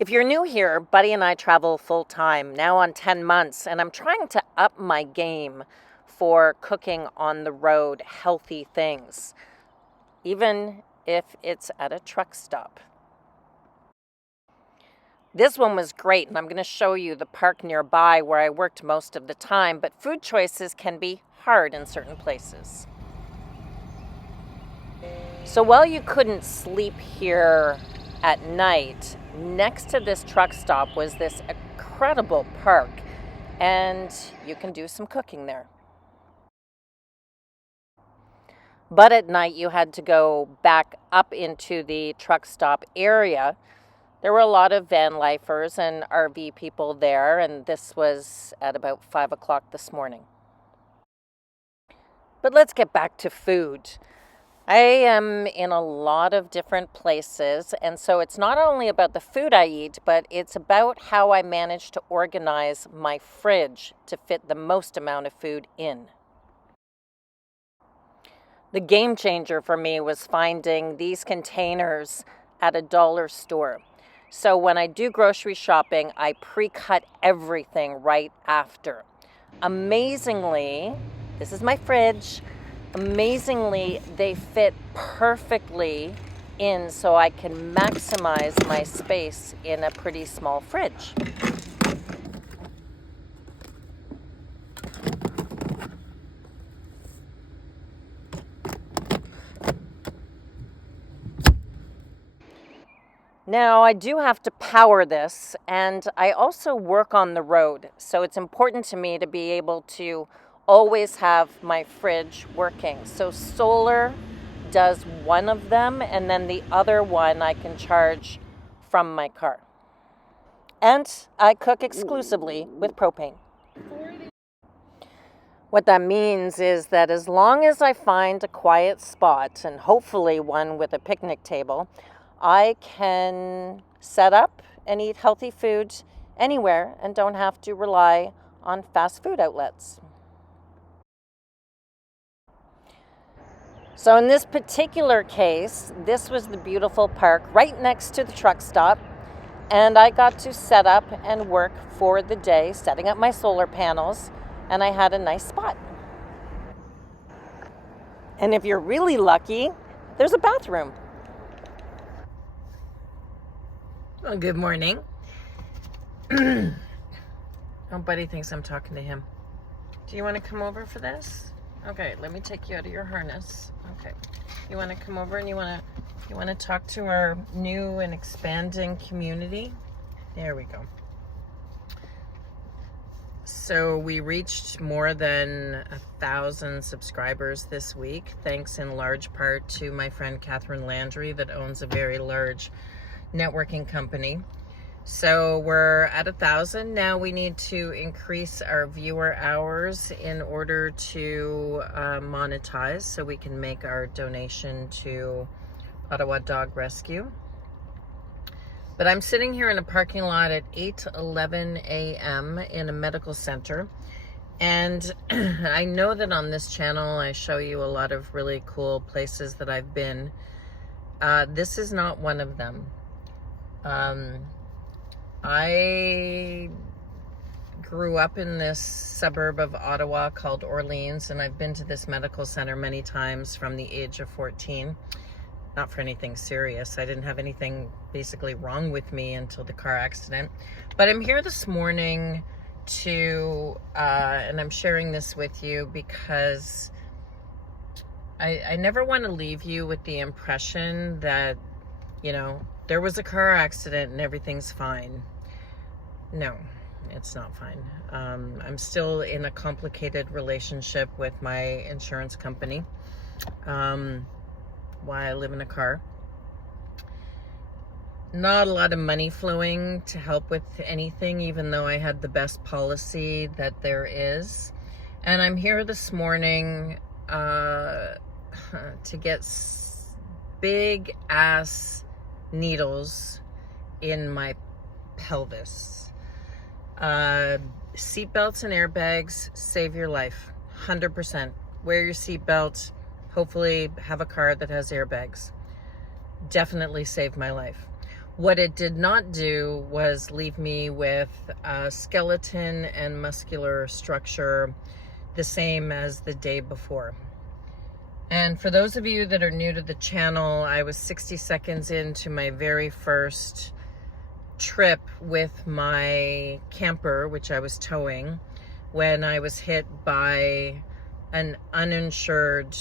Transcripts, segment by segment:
If you're new here, Buddy and I travel full time, now on 10 months, and I'm trying to up my game for cooking on the road healthy things, even if it's at a truck stop. This one was great, and I'm going to show you the park nearby where I worked most of the time, but food choices can be hard in certain places. So while you couldn't sleep here at night, next to this truck stop was this incredible park, and you can do some cooking there. But at night, you had to go back up into the truck stop area. There were a lot of van lifers and RV people there, and this was at about 5 o'clock this morning. But let's get back to food. I am in a lot of different places, and so it's not only about the food I eat, but it's about how I manage to organize my fridge to fit the most amount of food in. The game changer for me was finding these containers at a dollar store. So when I do grocery shopping, I pre-cut everything right after. Amazingly, this is my fridge. Amazingly, they fit perfectly in so I can maximize my space in a pretty small fridge. Now, I do have to power this, and I also work on the road, so it's important to me to be able to always have my fridge working. So solar does one of them, and then the other one I can charge from my car. And I cook exclusively with propane. What that means is that as long as I find a quiet spot, and hopefully one with a picnic table, I can set up and eat healthy food anywhere and don't have to rely on fast food outlets. So in this particular case, this was the beautiful park right next to the truck stop, and I got to set up and work for the day, setting up my solar panels, and I had a nice spot. And if you're really lucky, there's a bathroom. Well, good morning. Oh, Buddy thinks I'm talking to him. Do you want to come over for this? Okay, let me take you out of your harness. Okay. You want to come over and you want to talk to our new and expanding community? There we go. So we reached more than 1,000 subscribers this week, thanks in large part to my friend Catherine Landry that owns a very large networking company. So we're at 1,000 now. We need to increase our viewer hours in order to monetize so we can make our donation to Ottawa Dog Rescue. But I'm sitting here in a parking lot at 8:11 a.m. in a medical center, and I know that on this channel I show you a lot of really cool places that I've been. This is not one of them. I grew up in this suburb of Ottawa called Orleans, and I've been to this medical center many times from the age of 14. Not for anything serious. I didn't have anything basically wrong with me until the car accident. But I'm here this morning to, and I'm sharing this with you because I never want to leave you with the impression that, you know, there was a car accident and everything's fine. No, it's not fine. I'm still in a complicated relationship with my insurance company. Why I live in a car. Not a lot of money flowing to help with anything, even though I had the best policy that there is. And I'm here this morning to get big ass needles in my pelvis. Seatbelts and airbags save your life, 100%. Wear your seatbelt. Hopefully have a car that has airbags. Definitely saved my life. What it did not do was leave me with a skeleton and muscular structure the same as the day before. And for those of you that are new to the channel, I was 60 seconds into my very first trip with my camper, which I was towing, when I was hit by an uninsured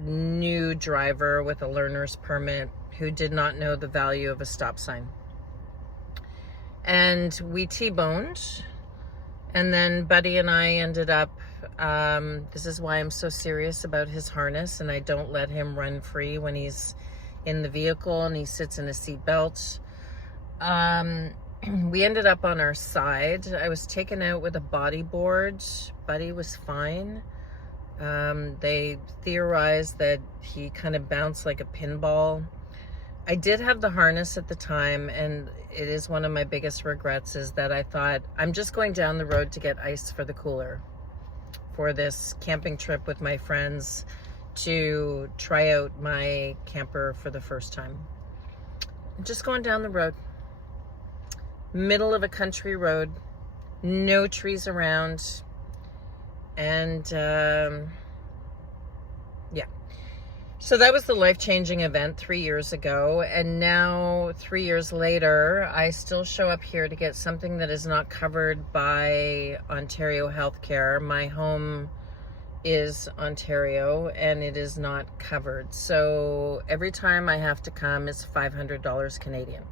new driver with a learner's permit who did not know the value of a stop sign. And we T-boned, and then Buddy and I ended up, this is why I'm so serious about his harness, and I don't let him run free when he's in the vehicle and he sits in a seatbelt. We ended up on our side. I was taken out with a bodyboard. Buddy was fine. They theorized that he kind of bounced like a pinball. I did have the harness at the time, and it is one of my biggest regrets is that I thought, I'm just going down the road to get ice for the cooler for this camping trip with my friends to try out my camper for the first time. I'm just going down the road. Middle of a country road, no trees around, and yeah. So that was the life-changing event 3 years ago, and now 3 years later, I still show up here to get something that is not covered by Ontario Healthcare. My home is Ontario, and it is not covered. So every time I have to come, it's $500 Canadian.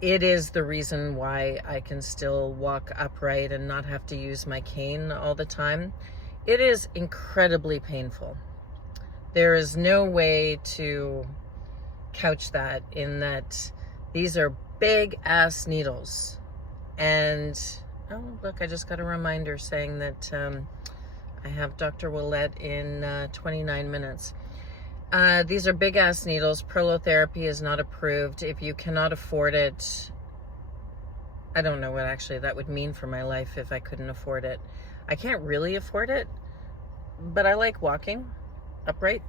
It is the reason why I can still walk upright and not have to use my cane all the time. It is incredibly painful. There is no way to couch that in that these are big ass needles. And oh, look, I just got a reminder saying that I have Dr. Willette in 29 minutes. These are big ass needles. Prolotherapy is not approved. If you cannot afford it, I don't know what actually that would mean for my life if I couldn't afford it. I can't really afford it, but I like walking upright.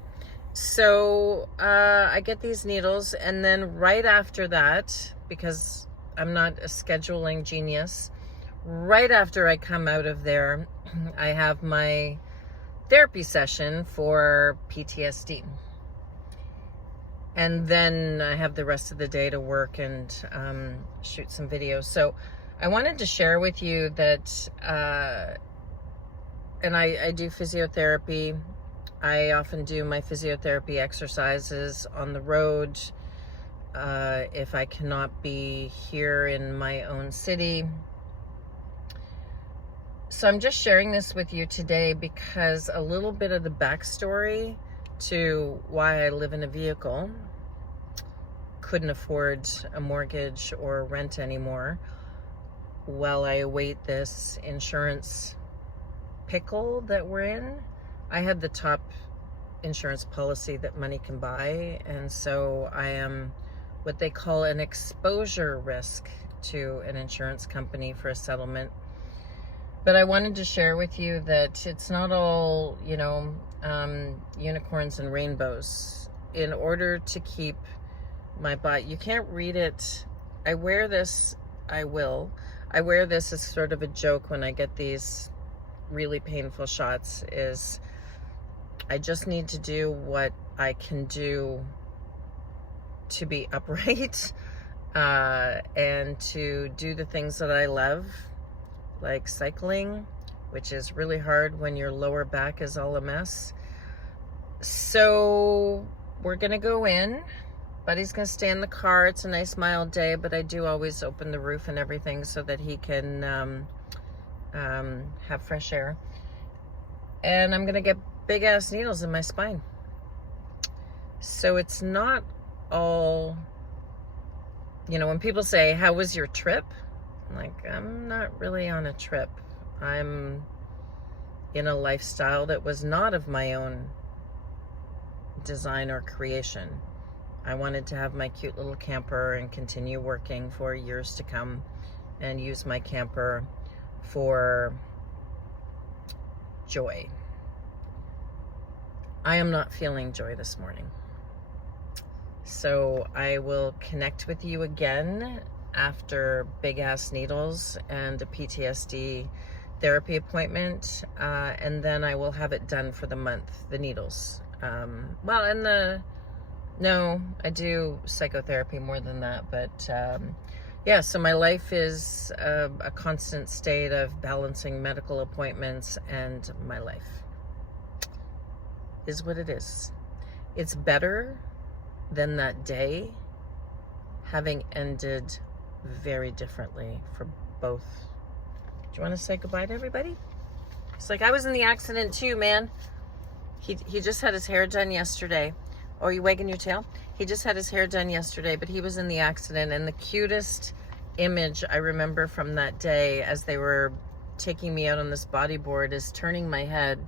So I get these needles, and then right after that, because I'm not a scheduling genius, right after I come out of there, I have my therapy session for PTSD. And then I have the rest of the day to work and shoot some videos. So I wanted to share with you that, and I do physiotherapy. I often do my physiotherapy exercises on the road if I cannot be here in my own city. So I'm just sharing this with you today because a little bit of the backstory to why I live in a vehicle, couldn't afford a mortgage or rent anymore while I await this insurance pickle that we're in. I had the top insurance policy that money can buy, and so I am what they call an exposure risk to an insurance company for a settlement. But I wanted to share with you that it's not all, unicorns and rainbows. In order to keep my body, you can't read it. I wear this as sort of a joke when I get these really painful shots, is I just need to do what I can do to be upright and to do the things that I love, like cycling, which is really hard when your lower back is all a mess. So we're gonna go in. Buddy's gonna stay in the car. It's a nice mild day, but I do always open the roof and everything so that he can have fresh air. And I'm gonna get big ass needles in my spine. So it's not all, when people say, how was your trip? I'm like, I'm not really on a trip. I'm in a lifestyle that was not of my own design or creation. I wanted to have my cute little camper and continue working for years to come and use my camper for joy. I am not feeling joy this morning. So I will connect with you again after big ass needles and a PTSD therapy appointment, and then I will have it done for the month, the needles. No, I do psychotherapy more than that, but yeah, so my life is a constant state of balancing medical appointments, and my life is what it is. It's better than that day having ended very differently for both. Do you want to say goodbye to everybody? It's like, I was in the accident too, man. He just had his hair done yesterday. Oh, are you wagging your tail? He just had his hair done yesterday, but he was in the accident, and the cutest image I remember from that day as they were taking me out on this bodyboard is turning my head,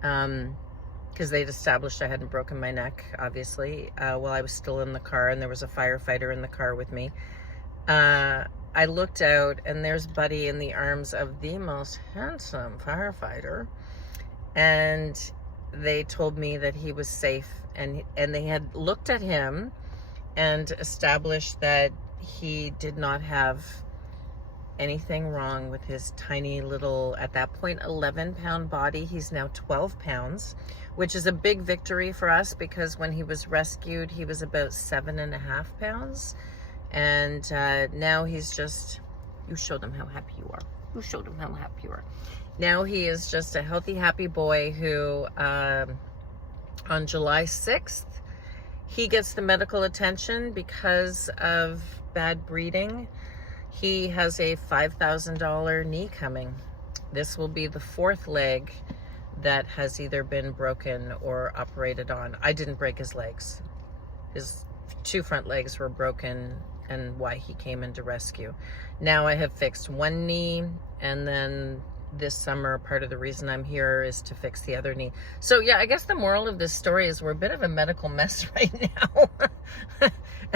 because they'd established I hadn't broken my neck, obviously, while I was still in the car, and there was a firefighter in the car with me. I looked out, and there's Buddy in the arms of the most handsome firefighter, and they told me that he was safe, and they had looked at him and established that he did not have anything wrong with his tiny little, at that point, 11-pound body. He's now 12 pounds, which is a big victory for us, because when he was rescued, he was about 7.5 pounds. And now he's just, you showed him how happy you are. You showed him how happy you are. Now he is just a healthy, happy boy who, on July 6th, he gets the medical attention because of bad breathing. He has a $5,000 knee coming. This will be the 4th leg that has either been broken or operated on. I didn't break his legs. His 2 front legs were broken, and why he came into rescue. Now I have fixed one knee, and then this summer, part of the reason I'm here is to fix the other knee. So yeah, I guess the moral of this story is we're a bit of a medical mess right now.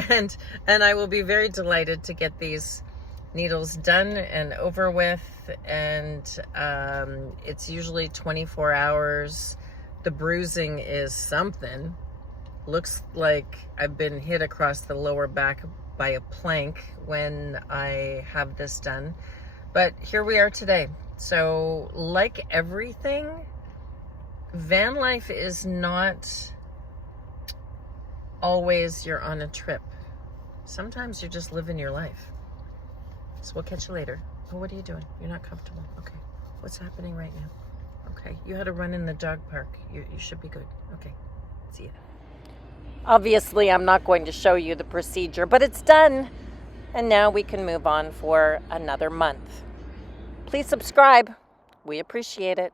and I will be very delighted to get these needles done and over with. And it's usually 24 hours. The bruising is something. Looks like I've been hit across the lower back by a plank when I have this done. But here we are today. So like everything, van life is not always you're on a trip. Sometimes you're just living your life. So we'll catch you later. Oh, what are you doing? You're not comfortable. Okay. What's happening right now? Okay. You had a run in the dog park. You should be good. Okay. See ya. Obviously, I'm not going to show you the procedure, but it's done. And now we can move on for another month. Please subscribe. We appreciate it.